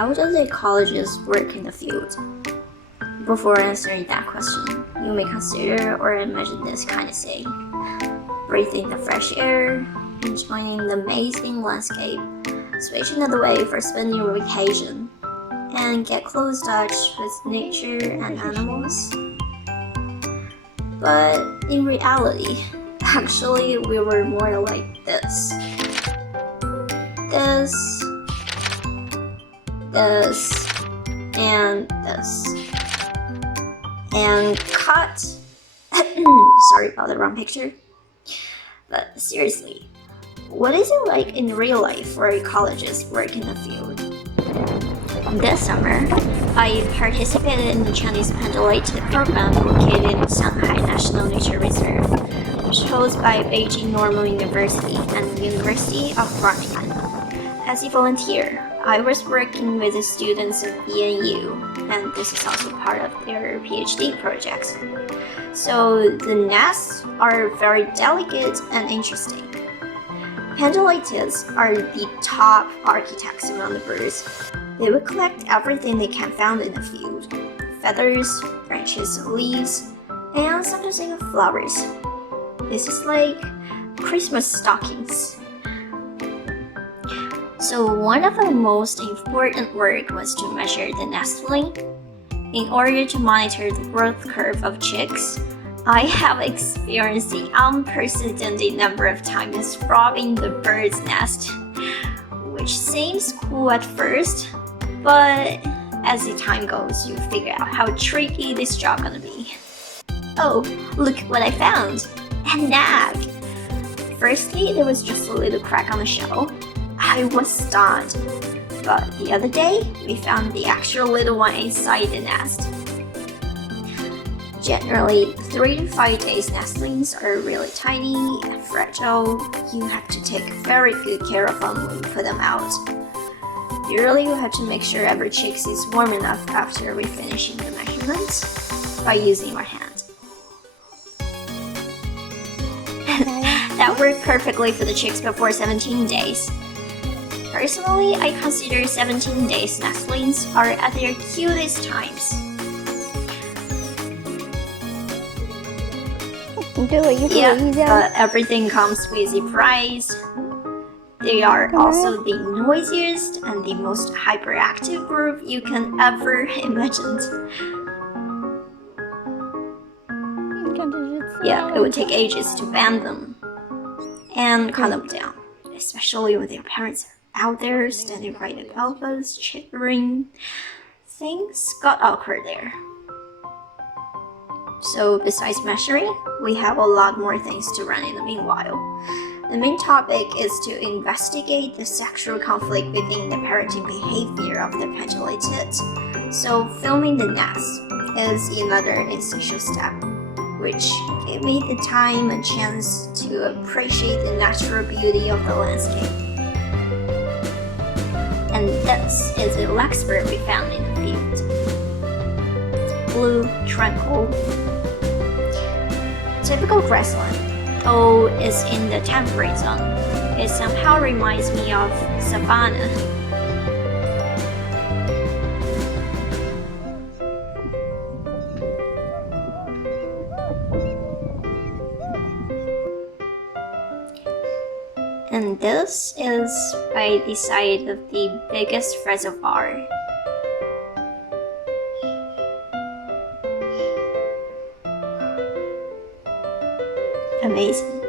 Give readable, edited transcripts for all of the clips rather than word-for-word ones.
How does ecologists work in the field? Before answering that question, you may consider or imagine this kind of scene. Breathing the fresh air, enjoying the amazing landscape, switching it away for spending your vacation, and get close touch with nature and animals. But in reality, actually we were more like this. This, and this. And cut. Sorry about the wrong picture. But seriously, what is it like in real life for ecologists work in the field? This summer, I participated in the Chinese pendulated program located in Xianghai National Nature Reserve, which hosted by Beijing Normal University and the University of Groningen. As a volunteer, I was working with the students of BNU, and this is also part of their PhD projects. So the nests are very delicate and interesting. Pendulateds are the top architects among the birds. They will collect everything they can find in the field: feathers, branches, leaves, and sometimes even flowers. This is like Christmas stockings. So one of the most important work was to measure the nestling. In order to monitor the growth curve of chicks, I have experienced the unprecedented number of times robbing the bird's nest, which seems cool at first, but as the time goes, you figure out how tricky this job gonna be. Oh, look what I found! A nag! Firstly, there was just a little crack on the shell. I was stunned. But the other day, we found the actual little one inside the nest. Generally, 3 to 5 days nestlings are really tiny and fragile. You have to take very good care of them when you put them out. Usually, you have to make sure every chick is warm enough after we finishing the measurements by using our hand. That worked perfectly for the chicks before 17 days. Personally, I consider 17 days nestlings are at their cutest times. But everything comes with a price. They are also the noisiest and the most hyperactive group you can ever imagine. Yeah, it would take ages to band them and calm them down, especially when their parents are out there standing right above us, chittering. Things got awkward there. So besides measuring, we have a lot more things to run in the meanwhile. The main topic is to investigate the sexual conflict within the parenting behavior of the pendulated. So filming the nest is another essential step, which gave me the time and chance to appreciate the natural beauty of the landscape. And this is a larkspur we found in the field. It's blue, tranquil. Typical grassland, though it's in the temperate zone, it somehow reminds me of savanna. And this is by the side of the biggest reservoir. Amazing.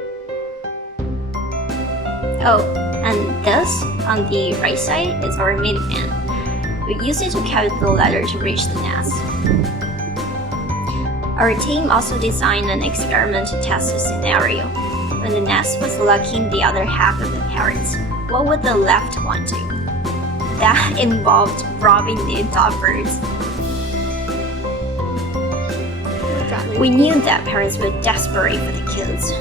Oh, and this on the right side is our minivan. We use it to carry the ladder to reach the nest. Our team also designed an experiment to test the scenario. When the nest was lacking the other half of the parents, what would the left one do? That involved robbing the adult birds. We knew that parents were desperate for the kids,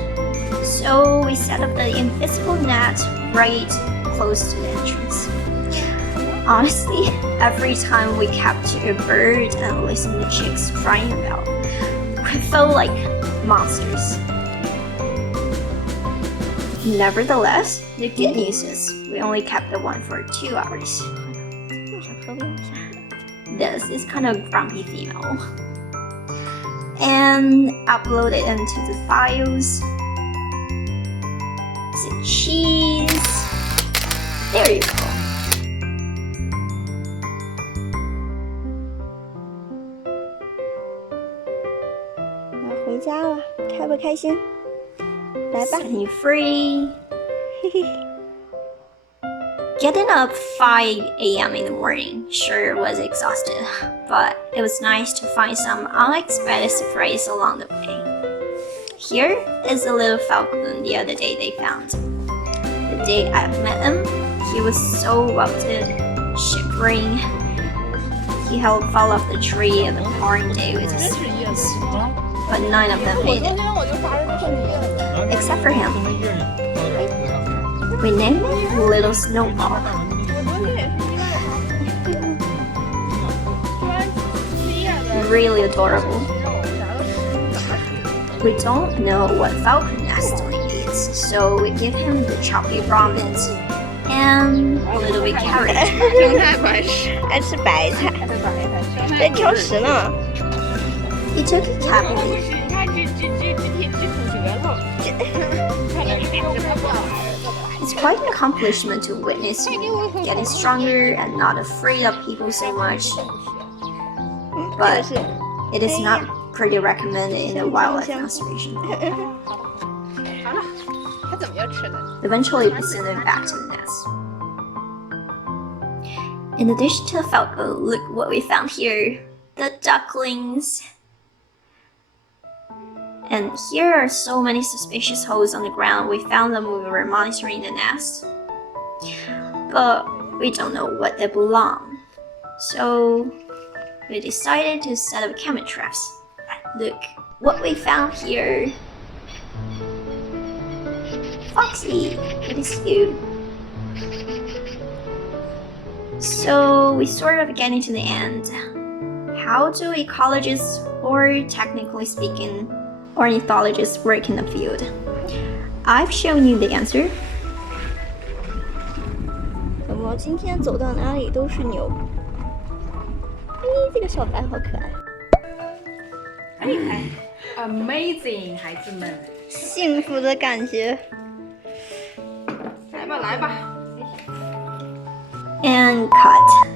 so we set up the invisible net right close to the entrance. Honestly, every time we captured a bird and listened to chicks crying about, we felt like monsters. Nevertheless, the good news is we only kept the one for 2 hours. This is kind of grumpy female. And upload it into the files. Some cheese. There you go. Setting you free. Getting up 5 a.m. in the morning sure was exhausted, but it was nice to find some unexpected surprise along the way. Here is a little falcon the other day they found. The day I met him, he was so wilted, shivering. He helped fall off the tree at the pouring day with his wings, but none of them made it, except for him. We named it Little Snowball. Really adorable. We don't know what falcon nest he eats, so we give him the choppy raw meat and a little bit carrot. 爱吃白菜，在挑食呢。 He took it happily. It's quite an accomplishment to witness him getting stronger and not afraid of people so much. But it is not pretty recommended in a wildlife conservation. Eventually, we send him back to the nest. In addition to the falcon, look what we found here. The ducklings. And here are so many suspicious holes on the ground. We found them when we were monitoring the nest. But we don't know what they belong. So we decided to set up camera traps. Look what we found here. Foxy, it is you. So we sort of getting to the end. How do ecologists, or technically speaking, ornithologists work in the field? I've shown you the answer. 小猫今天走到哪里都是牛。这个小白好可爱。Amazing， 孩子们。幸福的感觉。来吧，来吧。 And cut.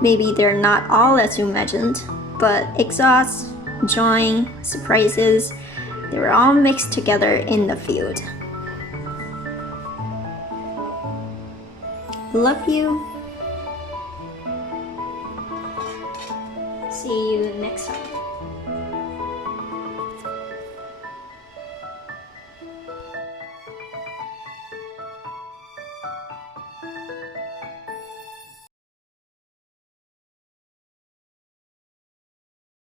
Maybe they're not all as you imagined, but exhaust, joy, surprises, they were all mixed together in the field. Love you. See you next time.